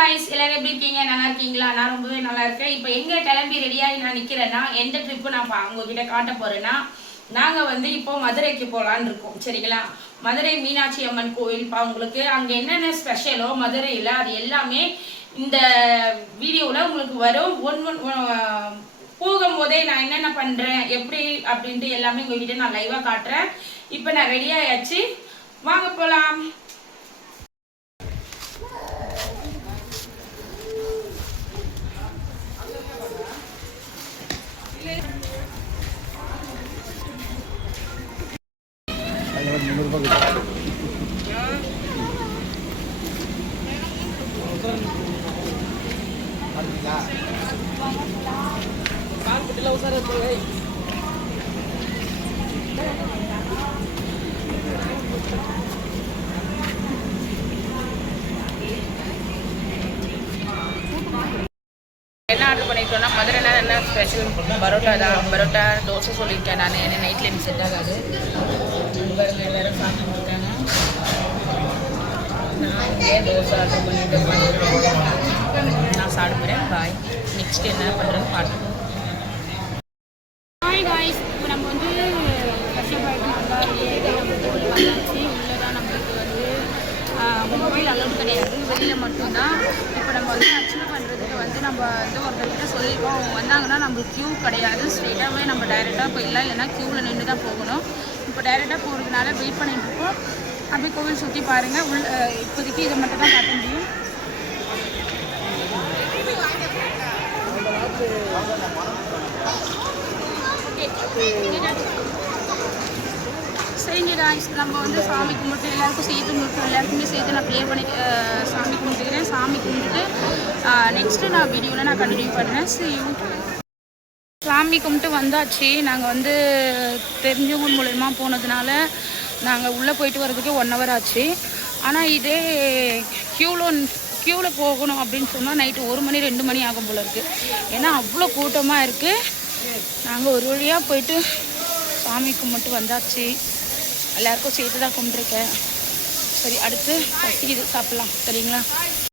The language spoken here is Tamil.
guys, எல்லாரும் எப்படி இருக்கீங்க? நல்லா இருக்கீங்களா? நான் ரொம்பவே நல்லா இருக்கேன். இப்போ எங்க கிளம்பி ரெடியாகி நான் நிக்கிறேன்னா எந்த ட்ரிப் நான் உங்ககிட்ட காட்ட போறேன்னா நாங்க வந்து இப்போ மதுரைக்கு போலான்னு இருக்கோம். சரிங்களா? மதுரை மீனாட்சி அம்மன் கோயில் உங்களுக்கு அங்க என்னென்ன ஸ்பெஷலோ மதுரையில அது எல்லாமே இந்த வீடியோவில் உங்களுக்கு வரும். போகும்போதே நான் என்னென்ன பண்றேன் எப்படி அப்படின்ட்டு எல்லாமே உங்ககிட்ட நான் லைவா காட்டுறேன். இப்போ நான் ரெடி ஆயாச்சு, வாங்க போலாம். என்ன ஆர்டர் பண்ணிட்டோம்னா மதுரையில் என்ன ஸ்பெஷல் பரோட்டா தான். பரோட்டா தோசை சொல்லியிருக்கேன் நான். என்ன நைட்டில் எனக்கு செட் ஆகாது. பாருங்க எல்லாரும் சாப்பிட்டு இருக்காங்க. நான் இங்கே தோசை ஆர்டர் பண்ணிட்டு நான் சாப்பிடுறேன். பாய். நெக்ஸ்ட் என்ன பண்ணுறேன்னு பார்த்து. ஹாய் காய்ஸ், இப்போ நம்ம வந்து கஷ்டப்பட்டு வந்தாச்சு. உள்ளே தான் நம்மளுக்கு வந்து மொபைல் அலோட் கிடையாது, வெளியில் மட்டும்தான். இப்போ நம்ம வந்து அச்சீவ் பண்ணுறதுக்கு வந்து நம்ம வந்து ஒருத்தர்கிட்ட சொல்லியிருக்கோம். அவங்க வந்தாங்கன்னா நம்மளுக்கு க்யூ கிடையாது, ஸ்ட்ரெயிட்டாகவே நம்ம டைரெக்டாக போயிடலாம். இல்லைன்னா க்யூவில் நின்று தான் போகணும். இப்போ டைரெக்டாக போகிறதுனால வெயிட் பண்ணிட்டு இருக்கோம். அப்படியே கோவில் சுற்றி பாருங்கள். இப்போதைக்கு இதை மட்டும் தான் பார்க்க முடியும். சரிங்க காய்ஸ், நம்ம வந்து சாமி கும்பிட்டு எல்லாருக்கும் சேர்த்து முடிக்கும். எல்லாருக்குமே சேர்த்து நான் ப்ரே பண்ணி சாமி கும்பிட்டுக்கிறேன். சாமி கும்பிட்டு நெக்ஸ்ட்டு நான் வீடியோவில் நான் கண்டினியூ பண்ணுறேன். சாமி கும்பிட்டு வந்தாச்சு. நாங்கள் வந்து தெரிஞ்சவங்க மூலயமா போனதுனால நாங்கள் உள்ளே போயிட்டு வர்றதுக்கு 1 hour ஆச்சு. ஆனால் இதே க்யூவில் போகணும் அப்படின்னு சொன்னால் நைட்டு 1 மணி 2 மணி ஆகும் போல இருக்குது. ஏன்னா அவ்வளோ கூட்டமாக இருக்குது. நாங்கள் ஒரு வழியாக போயிட்டு சாமி கும்பிட்டு வந்தாச்சு. எல்லாருக்கும் சேர்த்து தான் கும்பிட்ருக்கேன். சரி, அடுத்து பசிக்குது, சாப்பிட்லாம். சரிங்களா?